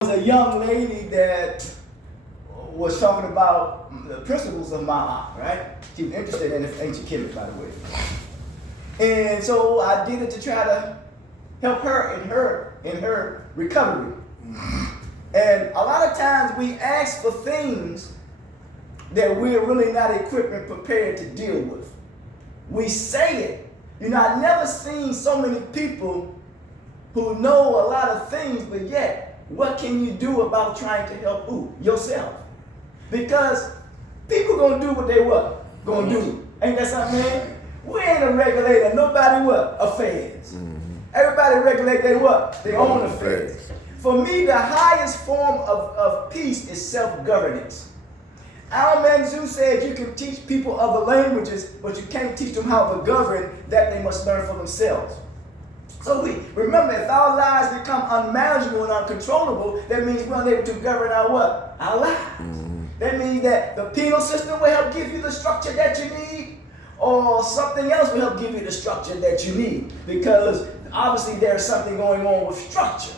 was a young lady that was talking about the principles of Ma'at, right? She was interested in ancient Kemet, by the way. And so I did it to try to help her in her recovery. And a lot of times we ask for things that we're really not equipped and prepared to deal with. We say it. You know, I've never seen so many people who know a lot of things, but yet, what can you do about trying to help who? Yourself. Because people gonna do what they what? Gonna do. Ain't that something, man? We ain't a regulator. Nobody what? Affairs. Everybody regulate their what? Their own affairs. For me, the highest form of peace is self-governance. Our man Zeus said you can teach people other languages, but you can't teach them how to govern. That they must learn for themselves. So we remember, if our lives become unmanageable and uncontrollable, that means we're unable to govern our what? Our lives. That means that the penal system will help give you the structure that you need, or something else will help give you the structure that you need. Because obviously there's something going on with structure.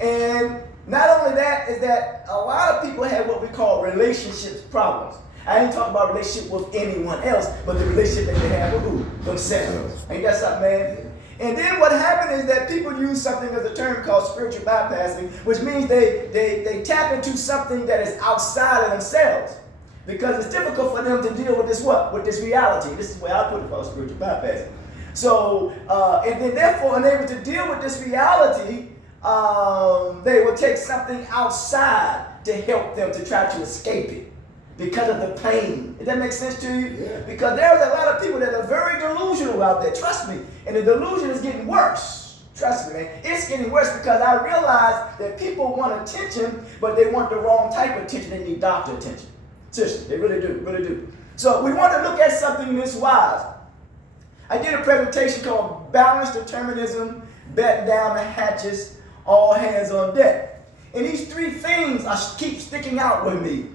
And not only that, is that a lot of people have what we call relationships problems. I ain't talking about relationship with anyone else, but the relationship that they have with who? Themselves. Ain't that something, man? And then what happened is that people use something as a term called spiritual bypassing, which means they tap into something that is outside of themselves. Because it's difficult for them to deal with this what? With this reality. This is where I put it called spiritual bypassing. So, and then therefore unable to deal with this reality, they will take something outside to help them to try to escape it. Because of the pain. Does that make sense to you? Yeah. Because there's a lot of people that are very delusional out there. Trust me. And the delusion is getting worse. Trust me, man. It's getting worse because I realize that people want attention, but they want the wrong type of attention. They need doctor attention. Seriously, they really do, really do. So we want to look at something this wise. I did a presentation called Balanced Determinism, Batten Down the Hatches, All Hands on Deck. And these three things keep sticking out with me.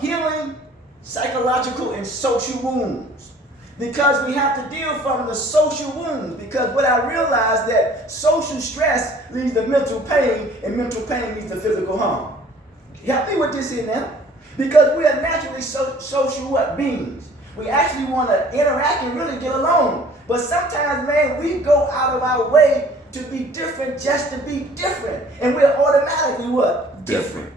Healing, psychological, and social wounds. Because we have to deal from the social wounds. Because what I realized that social stress leads to mental pain, and mental pain leads to physical harm. Help me with this here now. Because we are naturally social what? Beings. We actually want to interact and really get along. But sometimes, man, we go out of our way to be different just to be different. And we're automatically what? Different.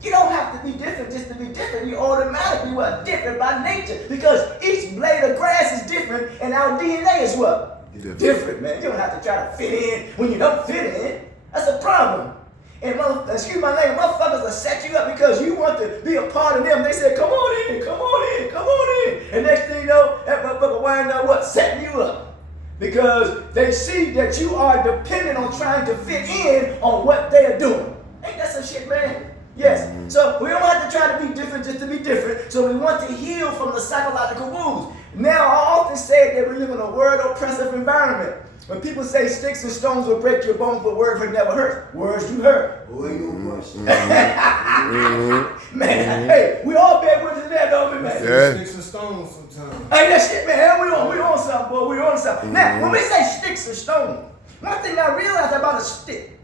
You don't have to be different just to be different. You automatically what? Different by nature. Because each blade of grass is different and our DNA is what? Different, man. You don't have to try to fit in when you don't fit in. That's a problem. And excuse my language, motherfuckers will set you up because you want to be a part of them. They say, come on in, come on in, come on in. And next thing you know, that motherfucker wind up what? Setting you up. Because they see that you are dependent on trying to fit in on what they are doing. Ain't that some shit, man? Yes. So we don't have to try to be different just to be different. So we want to heal from the psychological wounds. Now, I often say that we live in a word-oppressive environment. When people say sticks and stones will break your bones, but words will never hurt. Words do hurt. Boy, you question. Man, hey, we all bad words in there, don't we, man? Yeah. Sticks and stones sometimes. Hey, that shit, man, we on something, boy. We on something. Now, when we say sticks and stones, one thing I realized about a stick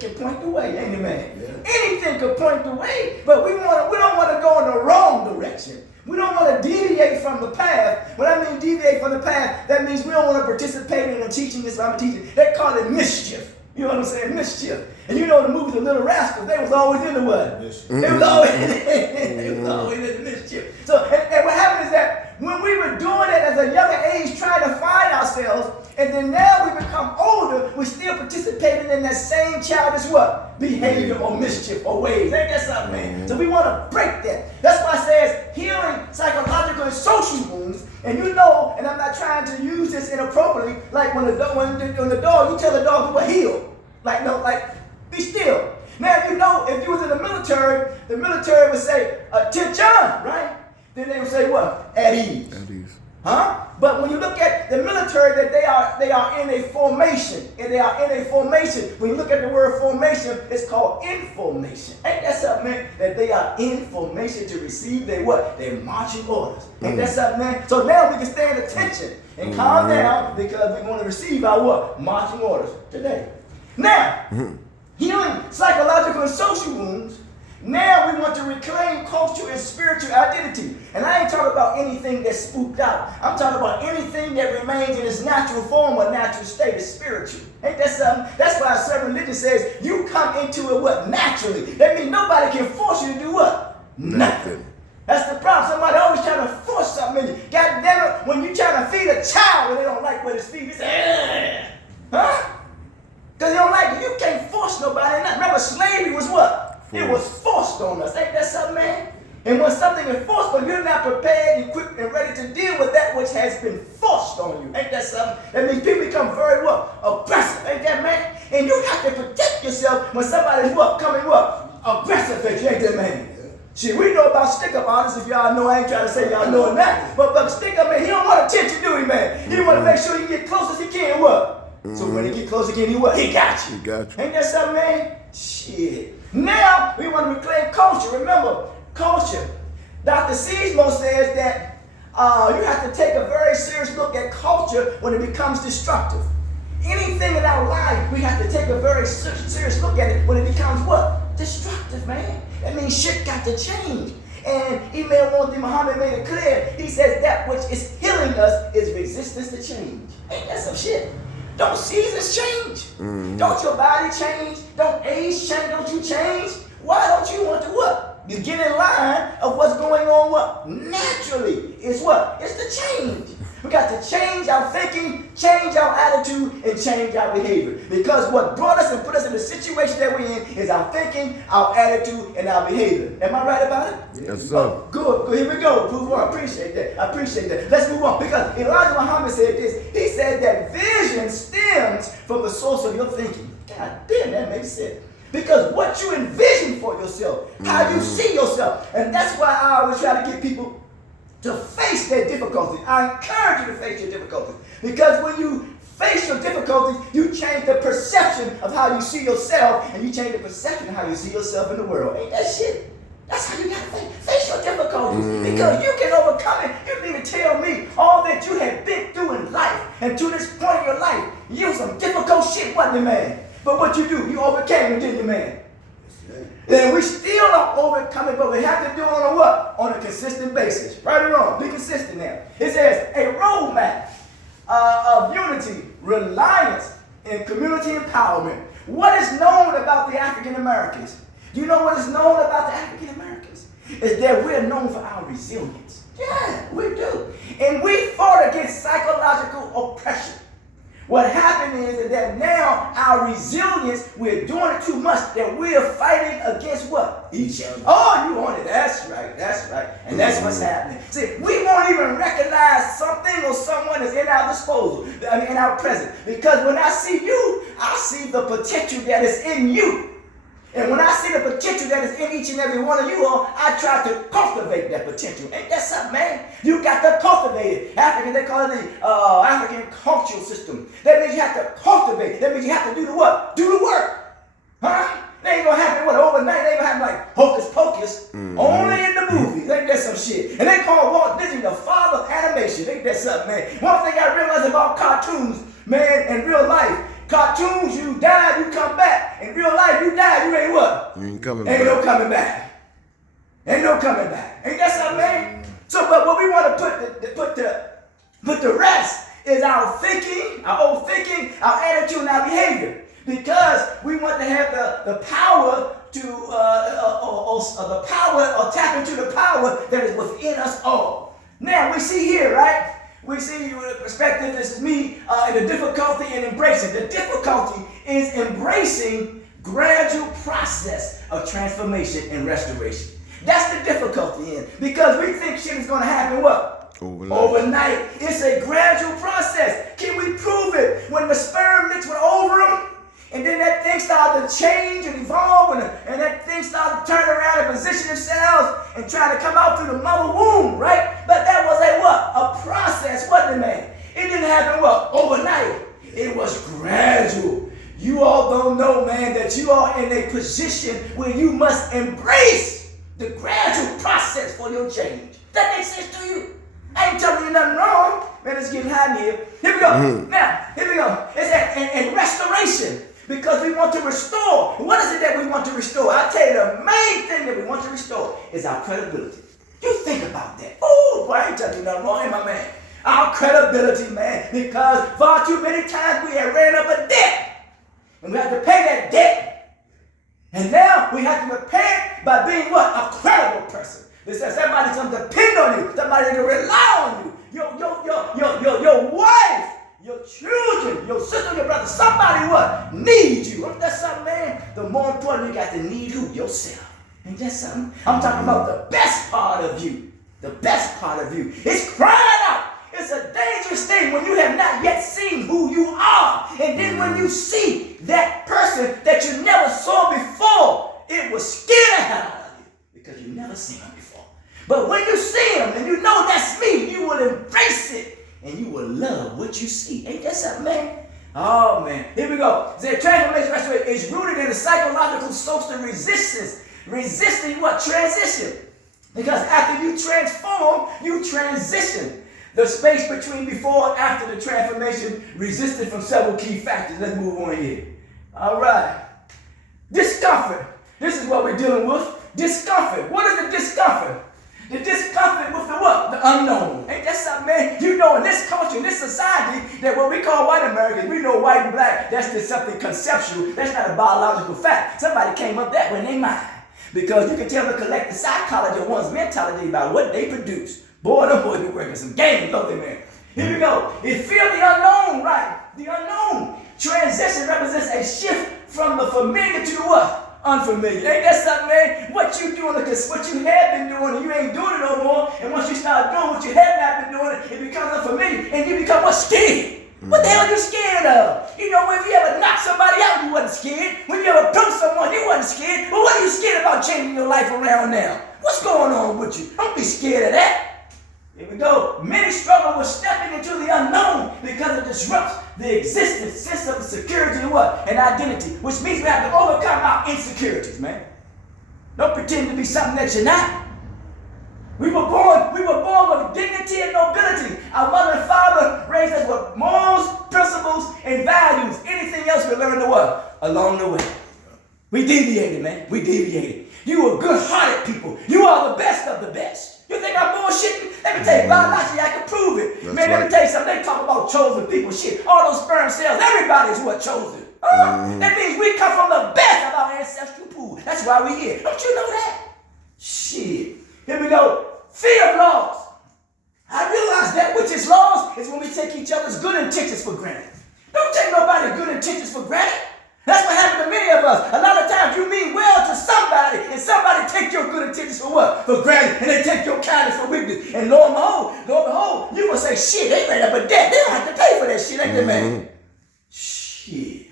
can point the way, ain't it, man? Yeah. Anything can point the way, but we don't want to go in the wrong direction. We don't want to deviate from the path. When I mean deviate from the path, that means we don't want to participate in the teaching Islamic teaching. They call it mischief. You know what I'm saying? Mischief. And you know the movie The Little Rascals, they was always in the what? They was always in the mischief. So, and what happened is that when we were doing it at a younger age, trying to find ourselves, and then now we become older, we're still participating in that same childish what? Behavior or mischief or ways. Ain't that something, man? So we want to break that. That's why it says healing psychological and social wounds. And you know, and I'm not trying to use this inappropriately, like when the dog, you tell the dog to heel. Like, no, like, be still. Now, you know, if you was in the military would say, attention, right? Then they would say what? At ease. At ease. Huh? But when you look at the military, that they are in a formation. And they are in a formation. When you look at the word formation, it's called information. Ain't that something, man? That they are in formation to receive their what? Their marching orders. Ain't that something, man? So now we can stand attention and calm down because we want to receive our what? Marching orders today. Now, healing psychological and social wounds. Now we want to reclaim culture and spiritual identity. And I ain't talking about anything that's spooked out. I'm talking about anything that remains in its natural form or natural state is spiritual. Ain't that something? That's why a certain religion says you come into it what? Naturally. That means nobody can force you to do what? Nothing. That's the problem. Somebody always trying to force something in you. God damn it, when you trying to feed a child and they don't like what it's feeding, you say, huh? Because they don't like it. You can't force nobody. Remember, slavery was what? It was forced on us. Ain't that something, man? And when something is forced on you, you're not prepared, equipped, and ready to deal with that which has been forced on you. Ain't that something? That means people become very what? Aggressive. Ain't that, man? And you have to protect yourself when somebody's what? Coming what? Aggressive at you. Ain't that, man? See, we know about stick-up artists. If y'all know, I ain't trying to say y'all know that. But stick-up, man, he don't want attention, do he, man? He want to make sure you get close as he can, what? So when he get close again, he what? He got you. He got you. Ain't that something, man? Shit. Now, we want to reclaim culture. Remember, culture. Dr. Sismo says that you have to take a very serious look at culture when it becomes destructive. Anything in our life, we have to take a very serious look at it when it becomes what? Destructive, man. That means shit got to change. And Imam Muhammad made it clear. He says that which is healing us is resistance to change. Ain't that some shit? Don't seasons change? Mm-hmm. Don't your body change? Don't age change? Don't you change? Why don't you want to what? You get in line of what's going on what? Naturally. It's what? It's the change. We got to change our thinking, change our attitude, and change our behavior. Because what brought us and put us in the situation that we're in is our thinking, our attitude, and our behavior. Am I right about it? Yes, sir. Oh, good. Here we go. Prove on. I appreciate that. Let's move on. Because Elijah Muhammad said this. He said that vision stems from the source of your thinking. God damn, that makes sense. Because what you envision for yourself, how you see yourself. And that's why I always try to get people to face their difficulties. I encourage you to face your difficulties. Because when you face your difficulties, you change the perception of how you see yourself, and you change the perception of how you see yourself in the world. Ain't that shit? That's how you gotta face your difficulties. Because you can overcome it. You need to tell me all that you have been through in life. And to this point in your life, you some difficult shit, wasn't it, man? But what you do, you overcame it, didn't you, man? And we still don't overcome it, but we have to do it on a what? On a consistent basis. Right or wrong? Be consistent now. It says a roadmap of unity, reliance, and community empowerment. What is known about the African Americans? You know what is known about the African Americans? Is that we're known for our resilience. Yeah, we do. And we fought against psychological oppression. What happened is that now our resilience, we're doing it too much that we're fighting against what? Each other. Oh, you want it. That's right. And that's what's happening. See, we won't even recognize something or someone is in our disposal, in our presence. Because when I see you, I see the potential that is in you. And when I see the potential that is in each and every one of you all, I try to cultivate that potential. Ain't that something, man? You got to cultivate it. African, they call it the African cultural system. That means you have to cultivate. That means you have to do the what? Do the work. Huh? They ain't gonna happen overnight. They ain't gonna happen like hocus pocus. Only in the movies. Ain't that some shit? And they call Walt Disney the father of animation. Ain't that something, man? One thing I realized about cartoons, man, in real life. Cartoons, you die, you come back. In real life, you die, you ain't what? You ain't coming back. Ain't no coming back. Ain't that something, man? So, but what we want to put to rest is our thinking, our old thinking, our attitude, and our behavior. Because we want to have the power to, the power, or tap into the power that is within us all. Now, we see here, right? We see you in the perspective, this is me, in the difficulty in embracing. The difficulty is embracing gradual process of transformation and restoration. That's the difficulty in. Because we think shit is going to happen what? Overnight. It's a gradual process. Can we prove it? When the sperm mixed with ovum, and then that thing started to change and evolve, and that thing started to turn around and position themselves and try to come out through the mother womb, right? But that was a what? A process, wasn't it, man? It didn't happen what? Overnight. It was gradual. You all don't know, man, that you are in a position where you must embrace the gradual process for your change. That makes sense to you? I ain't telling you nothing wrong. Man, it's getting hot in here. Here we go. Now, here we go. It's in restoration. because we want to restore. What is it that we want to restore? I'll tell you, the main thing that we want to restore is our credibility. You think about that. Oh, boy, I ain't telling you nothing wrong, my man. Our credibility, man, because far too many times we have ran up a debt, and we have to pay that debt. And now we have to repay it by being what? A credible person. It says somebody's going to depend on you. Somebody can rely on you. Your wife, your children, your sister, your brother. Somebody what? Needs you. Ain't that something, man? The more important, you got to need who? Yourself. Ain't that something? I'm talking about the best part of you. The best part of you. It's crying out. It's a dangerous thing when you have not yet seen who you are. And then when you see that person that you never saw before, it will scare the hell out of you because you never seen him before. But when you see him and you know that's me, you will embrace it and you will love what you see. Ain't that something, man? Oh, man. Here we go. The transformation restoration is rooted in the psychological social resistance. Resisting what? Transition. Because after you transform, you transition. The space between before and after the transformation resisted from several key factors. Let's move on here. All right. Discomfort. This is what we're dealing with. Discomfort. What is the discomfort? The discomfort with the what? The unknown. Ain't that something, man? You know, in this culture, in this society, that what we call white Americans, we know white and black, that's just something conceptual. That's not a biological fact. Somebody came up that way in their mind. Because you can tell the collective psychology of one's mentality about what they produce. Boy, them boys be working some games, don't they, man? Here we go. It feels the unknown, right? The unknown. Transition represents a shift from the familiar to the what? Unfamiliar. Ain't that something, man? What you doing, because what you have been doing, and you ain't doing it no more. And once you start doing what you have not been doing, it becomes unfamiliar. And you become what? Scared. What the hell are you scared of? You know, if you ever knocked somebody out, you wasn't scared. When you ever broke someone, you wasn't scared. But what are you scared about changing your life around now? What's going on with you? Don't be scared of that. Here we go. Many struggle with stepping into the unknown because it disrupts the existence, sense of security and what? And identity, which means we have to overcome our insecurities, man. Don't pretend to be something that you're not. We were born with dignity and nobility. Our mother and father raised us with morals, principles, and values. Anything else we learned to what? Along the way. We deviated, man. We deviated. You were good-hearted people. You are the best of the best. You think I'm bullshitting? Let me tell you, biologically, I can prove it. Man, let me tell you something. They talk about chosen people. Shit, all those sperm cells, everybody's what chosen. That means we come from the best of our ancestral pool. That's why we're here. Don't you know that? Shit. Here we go. Fear of loss. I realize that which is lost is when we take each other's good intentions for granted. Don't take nobody's good intentions for granted. That's what happened to many of us. A lot of times you mean well to somebody, and somebody take your good intentions for what? For granted, and they take your kindness for weakness. And lo and behold, you gonna say, shit, they ran up a debt. They don't have to pay for that shit, ain't they, man? Shit.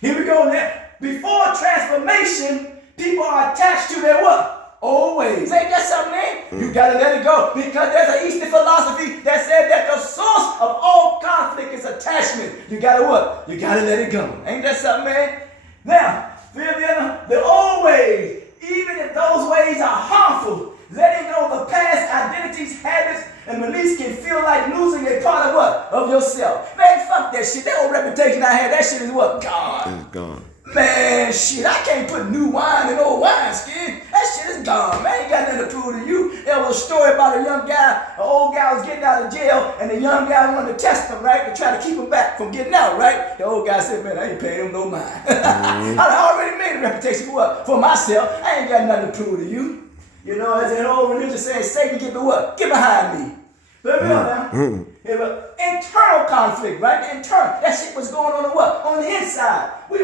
Here we go now. Before transformation, people are attached to their what? Old ways. Ain't that something, man? You gotta let it go. Because there's an Eastern philosophy that said that the source of all conflict is attachment. You gotta what? You gotta let it go. Ain't that something, man? Now, the old ways, even if those ways are harmful, letting go of the past identities, habits, and beliefs can feel like losing a part of what? Of yourself. Man, fuck that shit. That old reputation I had, that shit is what? Gone. It's gone. Man, shit, I can't put new wine in old wineskin. That shit is gone, man. Ain't got nothing to prove to you. There was a story about a young guy, an old guy was getting out of jail, and the young guy wanted to test him, right? To try to keep him back from getting out, right? The old guy said, man, I ain't paying him no mind. I already made a reputation for what? For myself. I ain't got nothing to prove to you. You know, as an old religion saying, Satan, get me what? Get behind me. But now, internal conflict, right? The internal. That shit was going on the what? On the inside. We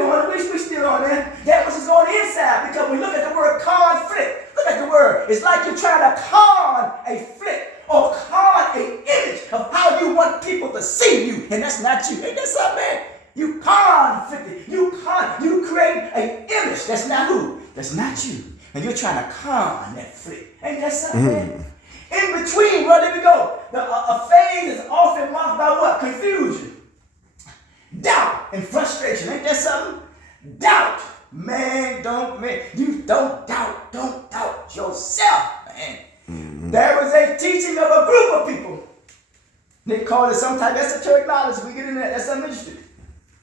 still on there. That was just on the inside because we look at the word conflict. Look at the word. It's like you're trying to con a flick or con an image of how you want people to see you. And that's not you. Ain't that something, man? You conflict. You create an image. That's not who? That's not you. And you're trying to con that flick. Ain't that something, man? In between, well, there we go. A phase is often marked by what? Confusion, doubt, and frustration. Ain't that something? Doubt. Man, you don't doubt yourself, man. Mm-hmm. There was a teaching of a group of people. They call it some type of esoteric knowledge. We get into that. That's some mystery.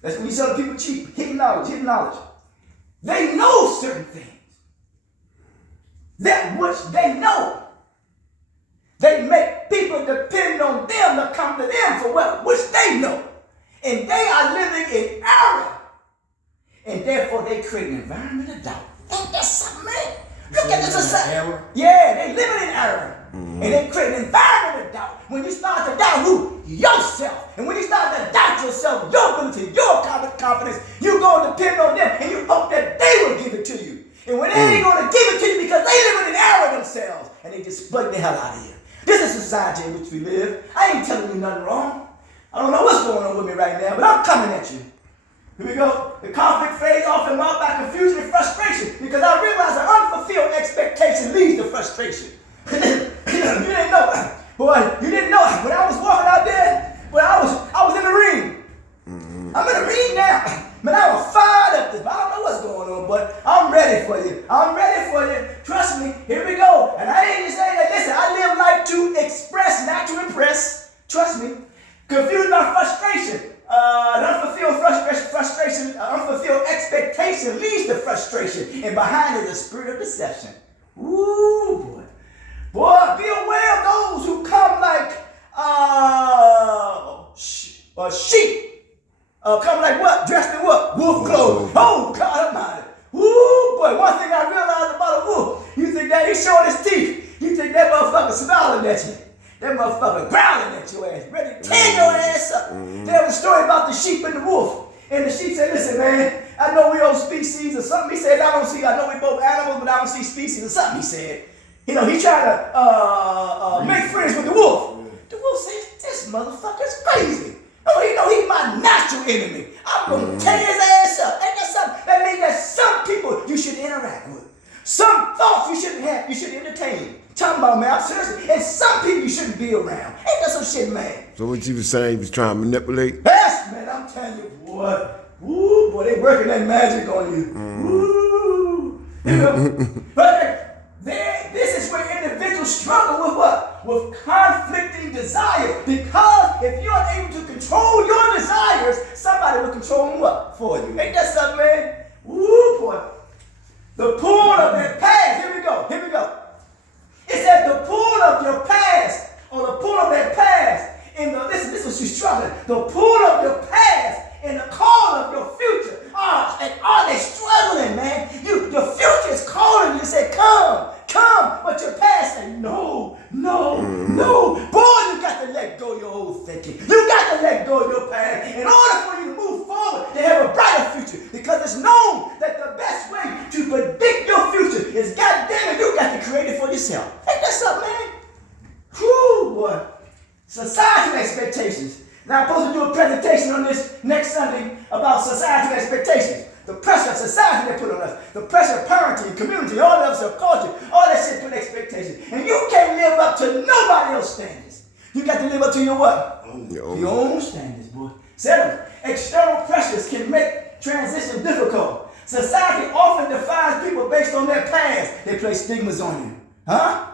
That's when you tell people cheap. Hidden knowledge. They know certain things. That which they know. They make people depend on them to come to them for what which they know. And they are living in error. And therefore they create an environment of doubt. Ain't that something, man? Look at this society. Yeah, they living in error. And they create an environment of doubt. When you start to doubt who? Yourself. And when you start to doubt yourself, your ability, your confidence, you go and depend on them and you hope that they will give it to you. And when they ain't going to give it to you because they living in error themselves and they just plug the hell out of here. This is the society in which we live. I ain't telling you nothing wrong. I don't know what's going on with me right now, but I'm coming at you. Here we go. The conflict fades often marked by confusion and frustration because I realize an unfulfilled expectation leads to frustration. You didn't know. Boy, you didn't know. When I was walking out there, boy, I was in the ring. I'm in the ring now. Man, I was fired up this. I don't know what's going on, but I'm ready for you. I'm ready for you. Trust me. Here we go. And I ain't just saying that. Listen, I live life to express, not to impress. Trust me. Confusion or frustration. Unfulfilled expectation leads to frustration. And behind it is a spirit of deception. Ooh, boy. Boy, be aware of those who come like sheep. Come like what? Dressed in what? Wolf clothes. Oh, God Almighty. Ooh, boy. One thing I realized about a wolf, you think that he's showing his teeth. You think that motherfucker snarling at you. That motherfucker growling at your ass, ready to tear your ass up. There was a story about the sheep and the wolf. And the sheep said, listen, man, I know we own species or something. He said, I know we both animals, but I don't see species or something, he said. You know, he tried to make friends with the wolf. The wolf said, this motherfucker's crazy. Oh, you know, he's my natural enemy. I'm going to tear his ass up. Ain't that something? That means that some people you should interact with. Some thoughts you shouldn't have, you should entertain. Talking about, man, I'm serious. And some people you shouldn't be around. Ain't that some shit, man? So what you was saying, you was trying to manipulate? Yes, man, I'm telling you, boy. Ooh, boy, they working that magic on you. Ooh. You know? But this is where individuals struggle with what? With conflicting desires. Because if you're able to control your desires, somebody will control them what? For you. Ain't that something, man? Ooh, boy. The pool of their past. Here we go. It said the pool of your past, or the pool of their past, listen, this is what you're struggling. The pool of your past and the call of your future. Are they struggling, man? Your future is calling you. Say, come. But your past say, no. Boy, you got to let go of your old thinking. You got to let go of your past in order for you to move forward to have a brighter future. Because it's known that the best way to predict your future is, goddamn it, you got to create it for yourself. Ain't that something, man? Whew, boy. Societal expectations. Now, I'm supposed to do a presentation on this next Sunday about societal expectations. The pressure of society they put on us. The pressure of parenting, community, all of us, of culture, all that shit put expectations. And you can't live up to nobody else's standards. You got to live up to your what? Your own standards, boy. 7, external pressures can make transition difficult. Society often defines people based on their past. They place stigmas on you. Huh?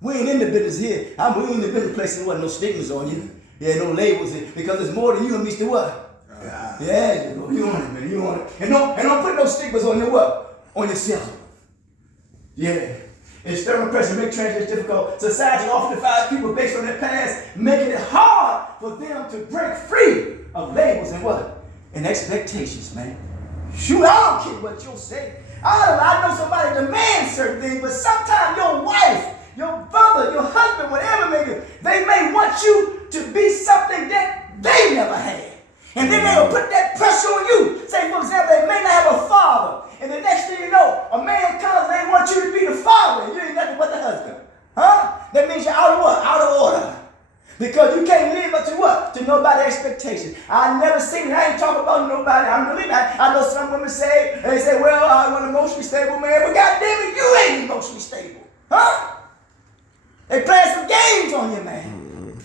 We ain't in the business here. We ain't in the business placing what? No stigmas on you. Yeah, no labels here. Because it's more than you and me to what? Yeah, you want it, man. You want it. And don't put no stigmas on your what? On yourself. Yeah. External pressure make transition difficult. Society often defines people based on their past, making it hard for them to break free of labels and what? And expectations, man. Shoot, I don't care what you'll say. I know somebody demands certain things, but sometimes your wife, your brother, your husband, whatever they may want you to be something that they never had. And then they will put that pressure on you. Say, for example, they may not have a father. And the next thing you know, a man comes and they want you to be the father. And you ain't nothing but the husband. Huh? That means you're out of what? Out of order. Because you can't live up to what? To nobody's expectation. I never seen it. I ain't talking about nobody. I'm really not. I know some women say, they say, well, I want an emotionally stable man. But goddamn it, you ain't emotionally stable. Huh? They playing some games on you, man.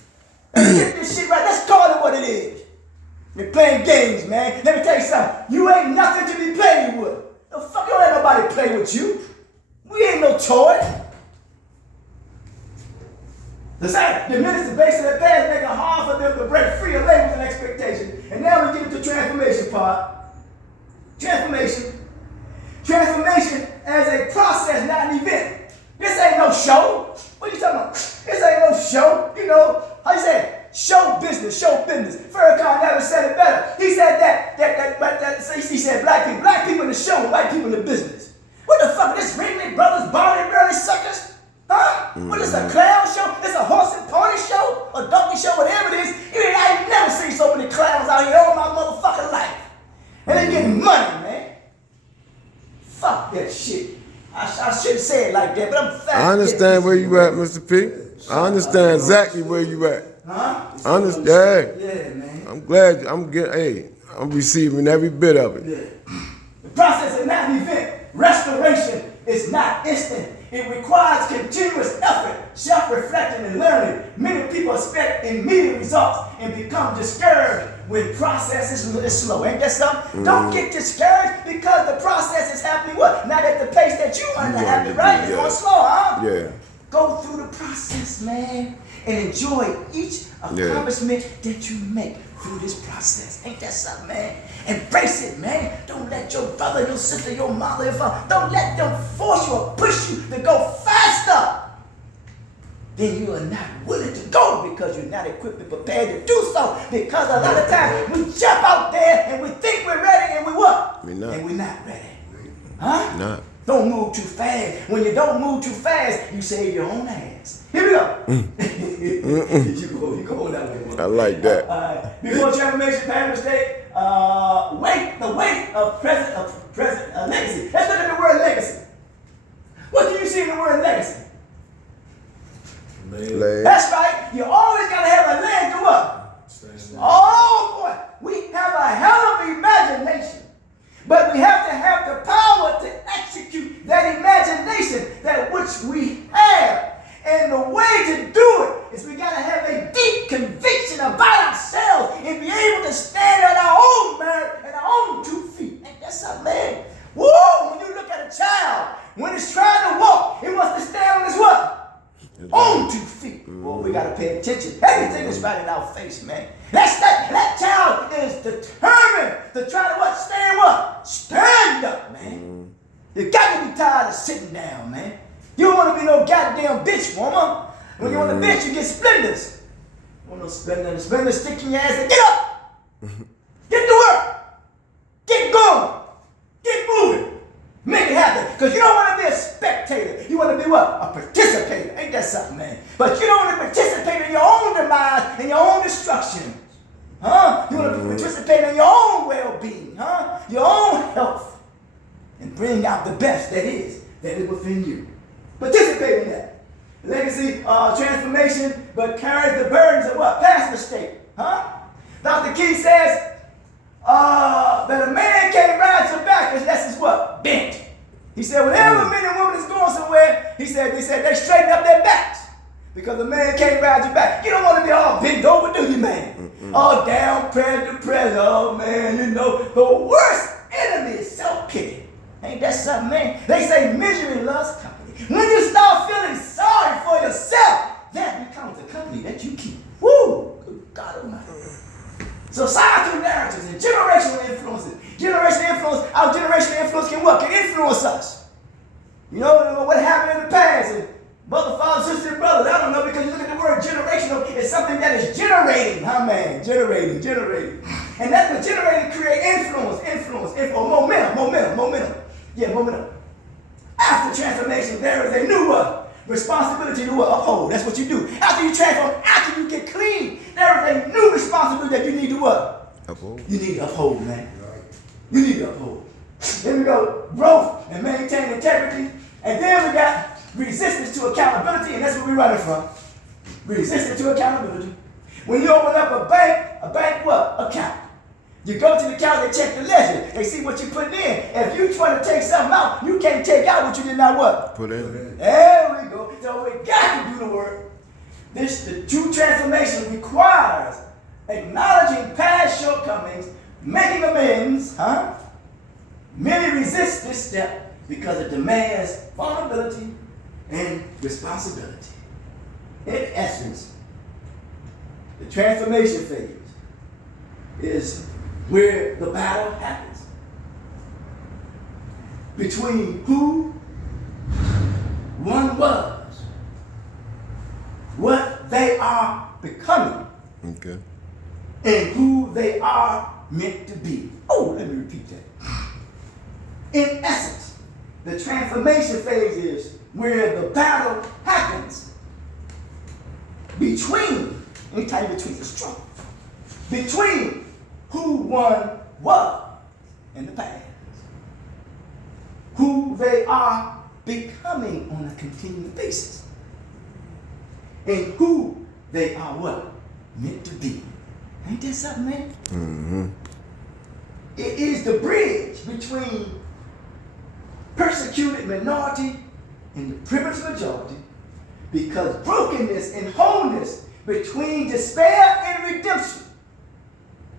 Let's get this shit right. Let's call it what it is. They're playing games, man. Let me tell you something. You ain't nothing to be playing with. The fuck, you don't let nobody play with you. We ain't no toy. The minister based on that past make it hard for them to break free of labels and expectations. And now we get into transformation part. Transformation. Transformation as a process, not an event. This ain't no show. What are you talking about? This ain't no show. You know, how you say it? Show business, show business. Farrakhan never said it better. He said he said black people in the show, white people in the business. What the fuck? This Ringling Brothers, Barney Burley suckers? Huh? What is a clown show? It's a horse and pony show? A donkey show, whatever it is. I ain't never seen so many clowns out here all my motherfucking life. And they getting money, man. Fuck that shit. I shouldn't say it like that, but I'm fat. I understand where you at, Mr. P. I understand exactly where you at. Huh? I understand. Yeah, man. I'm glad I'm receiving every bit of it. Yeah. The process is not an event. Restoration is not instant. It requires continuous effort, self-reflecting and learning. Many people expect immediate results and become discouraged when process is slow. Ain't that something? Don't get discouraged because the process is happening what? Not at the pace that you want it to happen, right? It's going slow, huh? Yeah. Go through the process, man, and enjoy each accomplishment that you make through this process. Ain't that something, man? Embrace it, man. Don't let your brother, your sister, your mother, your father, don't let them force you or push you to go faster. Then you are not willing to go because you're not equipped and prepared to do so. Because a lot of times we jump out there and we think we're ready and we what? We're not. And we're not ready. Huh? Not. Don't move too fast. When you don't move too fast, you save your own ass. Here we go. You go on that way. I like that. Before transformation, past mistake, the weight of present legacy. Let's look at the word legacy. What do you see in the word legacy? Leg. That's right. You always got to have a leg to what? Oh boy, we have a hell of imagination. But we have to have the power to execute that imagination, that which we have. And the way to do it is we got to have a deep conviction about ourselves and be able to stand on our own merit and our own 2 feet. Ain't that something, man? Whoa! When you look at a child, when it's trying to walk, it wants to stand on its what? Own 2 feet. Well, we got to pay attention. Everything is right in our face, man. That child is determined to try to what? Stand what? Stand up, man. You got to be tired of sitting down, man. You don't want to be no goddamn bitch, woman. When you're on the bench, you get splinters. You want no splinters stick in your ass and get up. Get to work. Get going. Get moving. Make it happen. Because you don't want to be a spectator. You want to be what? A participator. Ain't that something, man? But you don't want to participate in your own demise and your own destruction. Huh? You want to participate in your own well-being. Huh? Your own health. And bring out the best that is within you. Participate in that. Legacy, transformation, but carries the burdens of what? Past mistake. Huh? Dr. King says that a man can't ride your back unless it's what? Bent. He said, whenever men and women is going somewhere, he said they straighten up their backs. Because a man can't ride your back. You don't want to be all bent over, do you, man? All down, depressed. Oh, man, you know. The worst enemy is self-pity. Ain't that something, man? They say misery loves company. When you start feeling sorry for yourself, that becomes a company that you keep. Woo! Good God Almighty. Societal narratives and generational influences. Our generational influence can what? Can influence us. You know what happened in the past? And mother, father, sister, and brothers. I don't know, because you look at the word generational, it's something that is generating. Huh, man? Generating. And that's what generating create influence, momentum. Yeah, momentum. After transformation, there is a new what? Responsibility to what? Uphold. That's what you do. After you transform, after you get clean, there is a new responsibility that you need to what? Uphold. You need to uphold, man. You need to uphold. Then we go growth and maintain integrity. And then we got resistance to accountability, and that's what we're running from. Resistance to accountability. When you open up a bank what? Account. You go to the counter, they check the ledger. They see what you put in. If you try to take something out, you can't take out what you did not what? Put in. There we go. So we got to do the work. The true transformation requires acknowledging past shortcomings, making amends. Many resist this step because it demands vulnerability and responsibility. In essence, the transformation phase is where the battle happens between who one was, what they are becoming, Okay. and who they are meant to be. Oh, let me repeat that. In essence, the transformation phase is where the battle happens between, anytime between is strong, between who one was in the past, who they are becoming on a continual basis, and who they are what? Meant to be. Ain't that something, man? Mm-hmm. It is the bridge between persecuted minority and the privileged majority, because brokenness and wholeness between despair and redemption.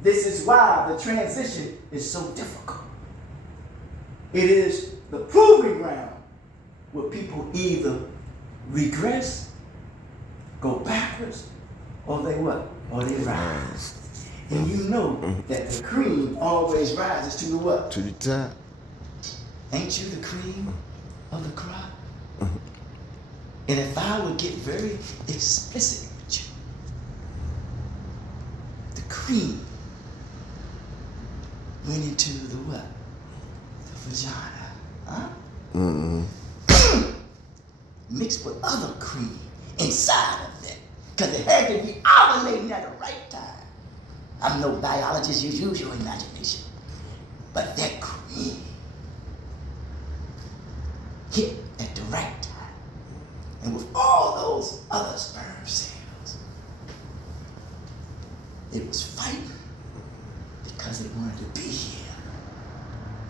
This is why the transition is so difficult. It is the proving ground where people either regress, go backwards, or they what? Or they rise. And you know that the cream always rises to the what? To the top. Ain't you the cream of the crop? And if I would get very explicit with you, the cream went into the what? The vagina. Huh? Mm-hmm. Mixed with other cream inside of that. Because it had to be ovulating at the right time. I'm no biologist, you use your imagination. But that cream hit at the right time. And with all those other sperm cells, it was fighting because it wanted to be here.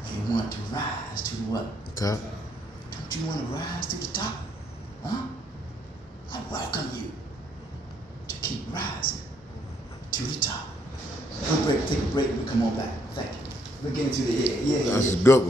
It wanted to rise to the what? Top. Don't you want to rise to the top? Huh? I welcome you to keep rising to the top. We'll take a break and we'll come on back. Thank you. We're getting to the end. Yeah. That's a good one.